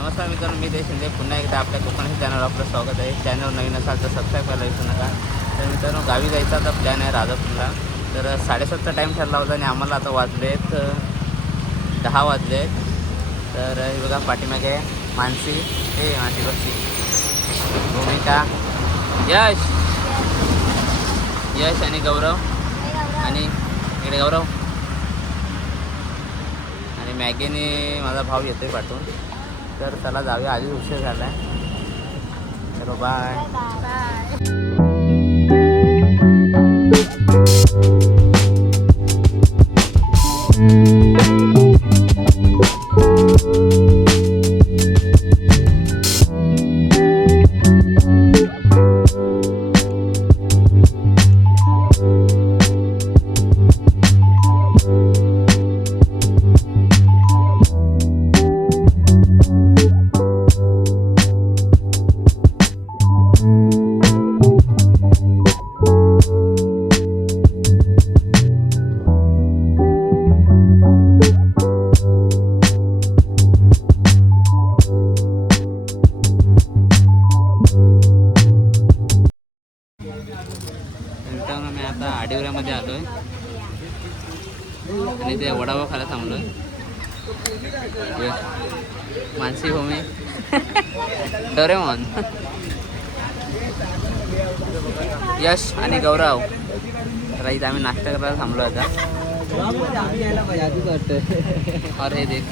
नमस्कार मित्रांनो मी देश शिंदे. पुन्हा एकदा आपल्या कोकणाच्या चॅनलवर आपलं स्वागत आहे. चॅनल नवीन असाल तर सबस्क्राईब करायला विसरू नका. तर मित्रांनो गावी जायचा आता प्लॅन आहे राजापूरला तर साडेसातचा टाईम ठरला होता आणि आम्हाला आता वाजलेत दहा वाजलेत. तर हे बघा पाठीमागे मानसी. हे मानसी बघती भूमिका. यश! यश आणि गौरव. आणि इकडे गौरव. आणि मॅगीने माझा भाव येतो आहे पाठवून. तर चला जाऊया. आधी उशीर झाला आहे चलो बाय. बाय. आता आडिवऱ्यामध्ये आलो आहे आणि ते वडापाव खायला थांबलो मानसी भूमी डोरेमॉन. यश आणि गौरव. तर इथे आम्ही नाश्ता करायला थांबलो आता. और हे देख.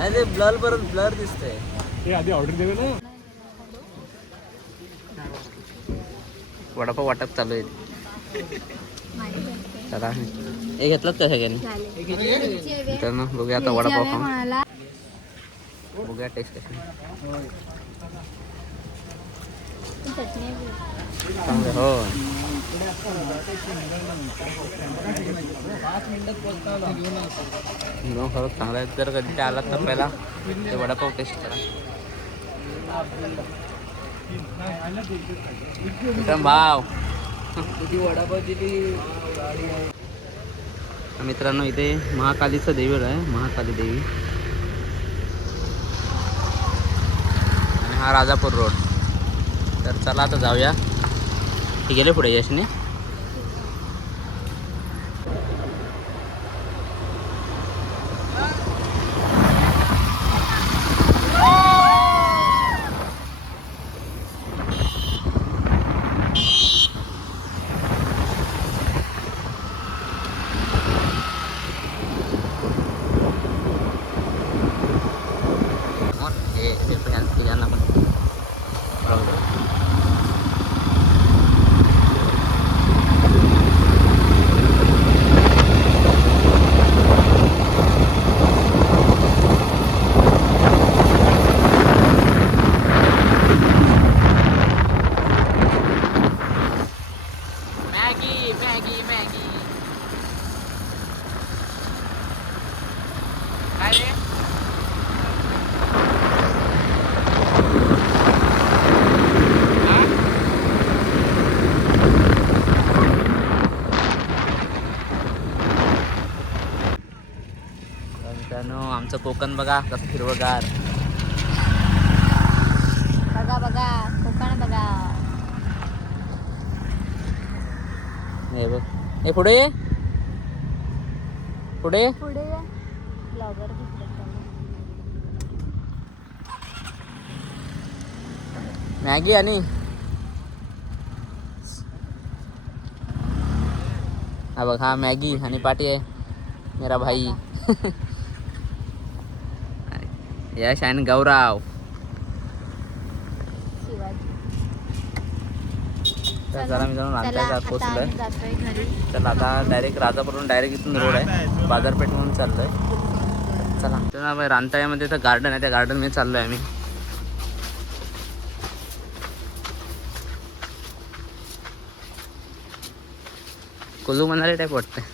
अरे ब्लर परत ब्लर दिसतंय. वडापाव वाटप चालू आहे. चला. हे घेतलं का सगळ्यांनी? मित्रांनो बघूया आता वडापाव खाऊन बघूया टेस्ट कशी चांगलं हो. एकदम खरंच चांगला आहे. जर कधी ते आलात तर पहिला ते वडापाव टेस्ट करा. भाव. मित्रांनो इथे महाकालीचं देवीळ आहे. महाकाली देवी. आणि हा राजापूर रोड. तर चला आता जाऊया. गेले पुढे यशने और हे हे पण यांना- यांना पण बरोबर मॅगी मॅगी मॅगी काय रे मित्रांनो आमचं कोकण बघा कसं हिरवगार. बघा बघा कोकण बघा. हे बघ. हे पुढे ये. पुढे ये. पुढे ब्लॉगर मॅगी आणि हा बघ हा मॅगी आणि पाठी आहे. मेरा भाई. यश आणि गौरव. शिवाजी. तर चला मी जाऊन आता पोचलोय चला आता डायरेक्ट राजापूरहून डायरेक्ट इथून रोड आहे. बाजारपेठ म्हणून चाललोय. चला. तर रानताळ्यामध्ये इथं गार्डन आहे त्या गार्डनमध्ये चाललोय आम्ही. कुलू मनाली टाईप वाटतंय.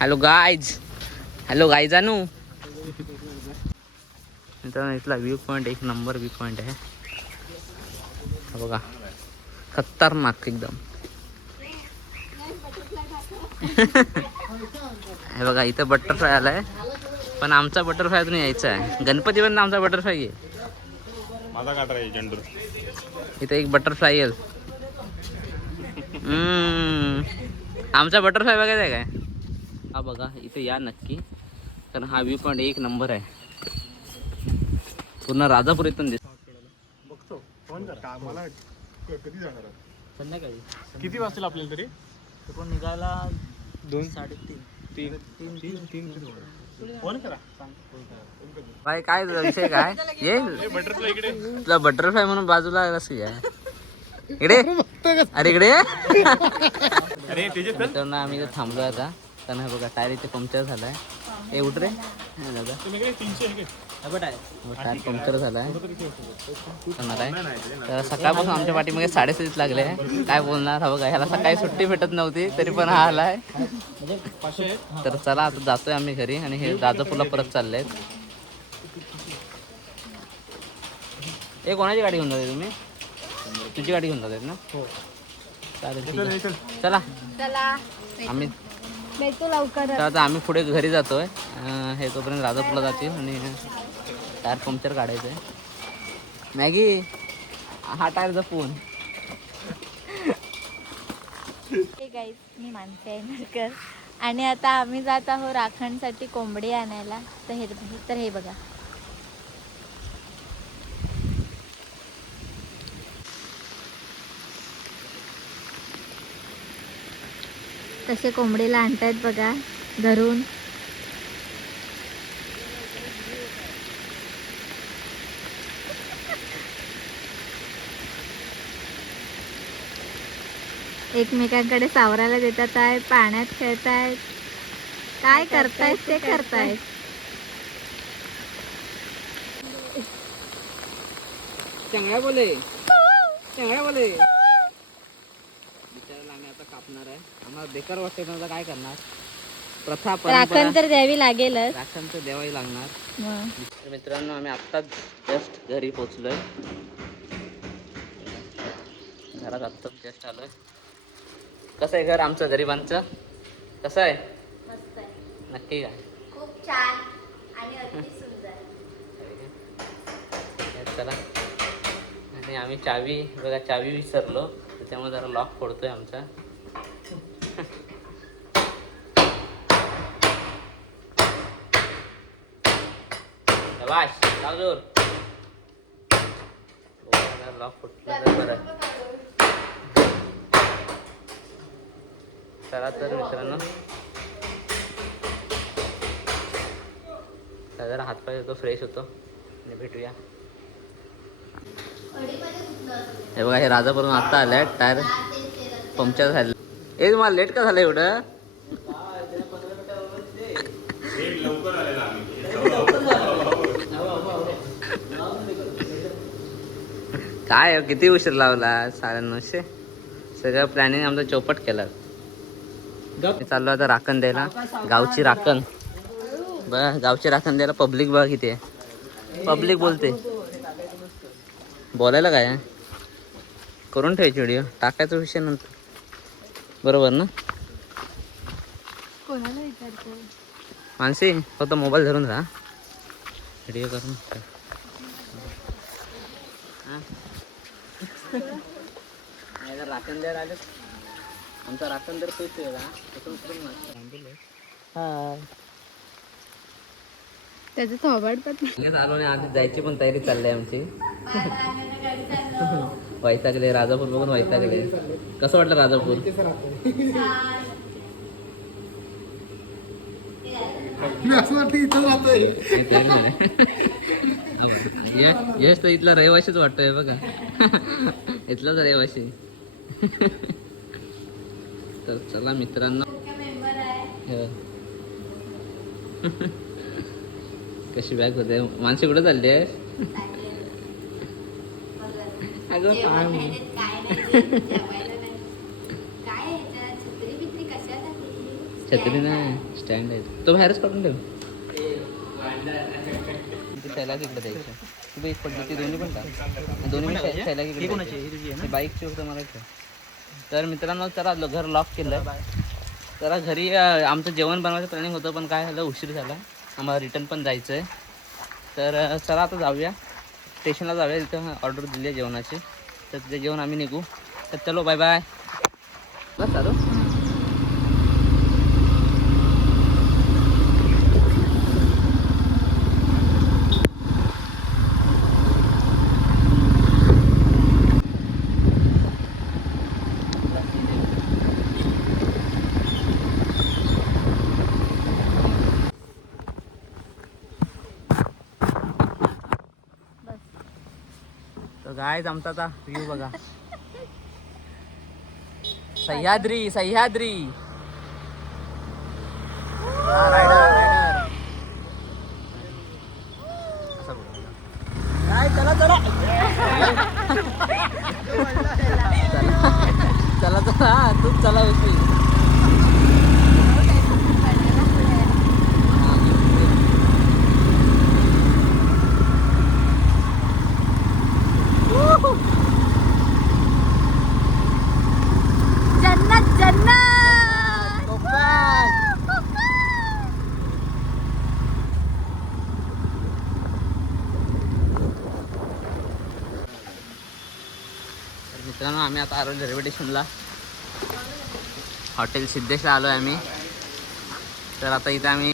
हॅलो गायज हॅलो गायजानू मित्रांनो इथला व्ह्यू पॉईंट एक नंबर व्ह्यू पॉईंट आहे. हा बघा. खतरनाक एकदम. हे बघा इथं बटरफ्लाय आलाय. पण आमचा बटरफ्लाय अजून यायचा आहे. गणपती पण आमचा बटरफ्लाय आहे. माझा काटा आहे झेंडूर. इथं एक बटरफ्लाय येईल. हम्म. आमचा बटरफ्लाय बघायचा आहे काय? हा बघा इथे या नक्की. कारण हा व्ह्यू पॉईंट एक नंबर आहे. पूर्ण राजापूर इथून दिस बघतो. फोन करा. मला कधी जाणार संध्याकाळी. किती वाजतील आपल्याला तरी? पण निघायला दोन साडेतीन. तीन तीन तीन फोन करा. बाय काय विषय काय? ये. तुला बटरफ्लाय म्हणून बाजूला इकडे. अरे इकडे अरे आम्ही थांबलो आता. कारण हे बघा टायर इथे पंक्चर झालाय. ए उठ रे. हा, आहे टायर पंक्चर झालाय. करणार आहे. तर सकाळपासून आमच्या पाठीमागे साडेसातीच लागले. काय बोलणार हा बघा ह्याला सकाळी सुट्टी भेटत नव्हती तरी पण हा आलाय. तर चला आता जातोय आम्ही घरी आणि हे राजापूरला परत चालले ए कोणाची गाडी घेऊन जाते तुम्ही? तुझी गाडी घेऊन जातात ना? हो. चालेल आहे. चला. आम्ही भेटू लवकर तर आता आम्ही पुढे घरी जातोय. हे तोपर्यंत राजापूरला जातील आणि टायर पंक्चर काढायचं आहे मॅगी हा टायर जपून. गाईज मी मानते आणि आता आम्ही जात आहोत राखणसाठी कोंबडी आणायला. तर हे तर हे बघा. कसे कोंबडीला आणतायत बघा धरून. एकमेकांकडे सावरायला देतात आहेत पाण्यात खेळतायत. काय करतायत ते करतायत. चांगल्या बोले. चांगल्या बोले. कापणार आहे. आम्हाला बेकार वाटते पण आता काय करणार? प्रथा राखण परंपरा. तर द्यावी लागेलच. राखण तर द्यावाही लागणार. मग. तर मित्रांनो आम्ही आत्ताच जस्ट घरी पोचलोय घरात आत्ताच जस्ट आलोय. कसं आहे घर आमचं गरिबांचं? कसं आहे? मस्त आहे. नक्की काय? खूप छान आणि अति सुंदर. तर चला. आणि आम्ही चावी बघा चावी विसरलो. त्याच्यामुळे जरा लॉक फोडतोय आमचा. शाबाश लाव लॉक फुटलं तर बरं चला तर मित्रांनो तर जरा हातपाय होतो फ्रेश होतो आणि भेटूया. हे बघा हे राजापूरून आत्ता आलंय टायर पंक्चर झालं. ए तुम्हाला लेट का झालं एवढं? काय हो, किती उशीर लावला? साडे नऊशे सगळं प्लॅनिंग आमचं चौपट केलं. चाललो आता राखण द्यायला. गावची राखण. बघा गावची राखण द्यायला पब्लिक बघा किती आहे पब्लिक बोलते. बोलायला काय? करून ठेवायची व्हिडिओ टाकायचा विषय नंतर. बरोबर ना? मानसी फक्त मोबाईल धरून राहा. व्हिडिओ करून ठेव. हा? आले आमचा पैसे. त्याचं आलो आधी जायची पण तयारी चालली आहे आमची. वैतागले राजापूर बघून वैतागले. कसं वाटलं राजापूर? हे यश तर इथला रहिवाशीच वाटतोय बघा. इथलाच रहिवाशी. तर चला मित्रांनो. हो. कशी बॅग होते? माणसे कुठे चालली आहे? अगं काय म्हणे. छत्री नाही. स्टँड आहे. तो बाहेरच काढून ठेव. सैलाक इकडे द्यायची. तू एक पडली ती दोन्ही पण टाक. दोन्ही पण सैलाक इकडे. बाईकची फक्त मला. तर मित्रांनो चला ल- घर लॉक केलं जरा घरी आमचं जेवण बनवायचं प्लॅनिंग होतं पण काय झालं उशीर झाला. आम्हाला रिटर्न पण जायचं आहे तर चला आता जाऊया. स्टेशनला जाऊया तिथं ऑर्डर दिली आहे जेवणाची. तर तिथे जेवण आम्ही निघू. तर चलो बाय बाय बस चालू. तर गाय जमता आता व्ह्यू बघा. सह्याद्री सह्याद्री हा, rider, rider. असं बोला. चला चला तूच चला उशी जन्नत जन्नत तर मित्रांनो आम्ही आता आलो रेल्वे स्टेशनला. हॉटेल सिद्धेशला आलो आहे आम्ही. तर आता इथं आम्ही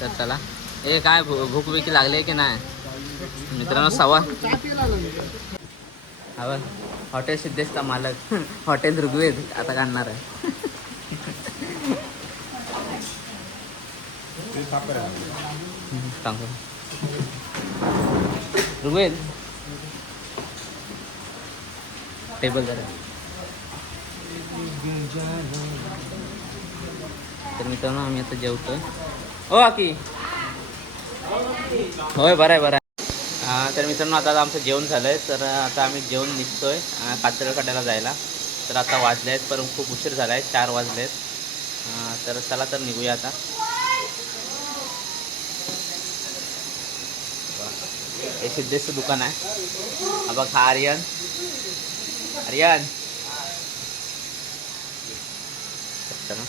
तर चला. ए काय भूक बिकी लागली की नाही? मित्रांनो सवा हवं हॉटेल सिद्धेशचा मालक. हॉटेल ऋग्वेद आता काढणार आहे. सांगतो ऋग्वेद? टेबल जरा. तर मित्रांनो आम्ही आता जेवतोय. हो आकी. होय बरं आहे बरं आहे. तर मित्रांनो आता आमचं जेवण झालं आहे तर आता आम्ही जेवण निघतोय अं, काचरा काढायला जायला. तर आता वाजले आहेत पण खूप उशीर झाला आहे चार वाजले आहेत तर चला तर निघूया आता. हे सिद्धेशचं दुकान आहे. बघ हा आर्यन. आर्यन चला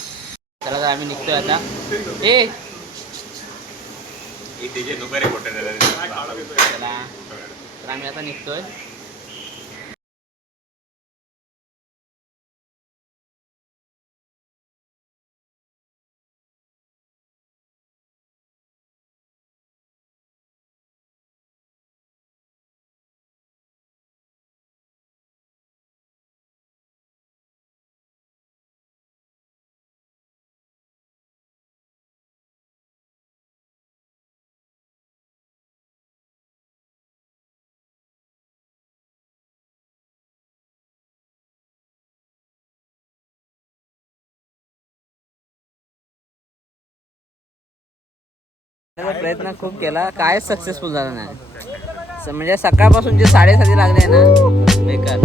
चला तर आम्ही निघतोय आता. ए! चला. तर आम्ही आता निघतोय. प्रयत्न खूप केला. काय सक्सेसफुल झाला नाही. म्हणजे सकाळपासून जे साडेसाती लागले ना बेकार.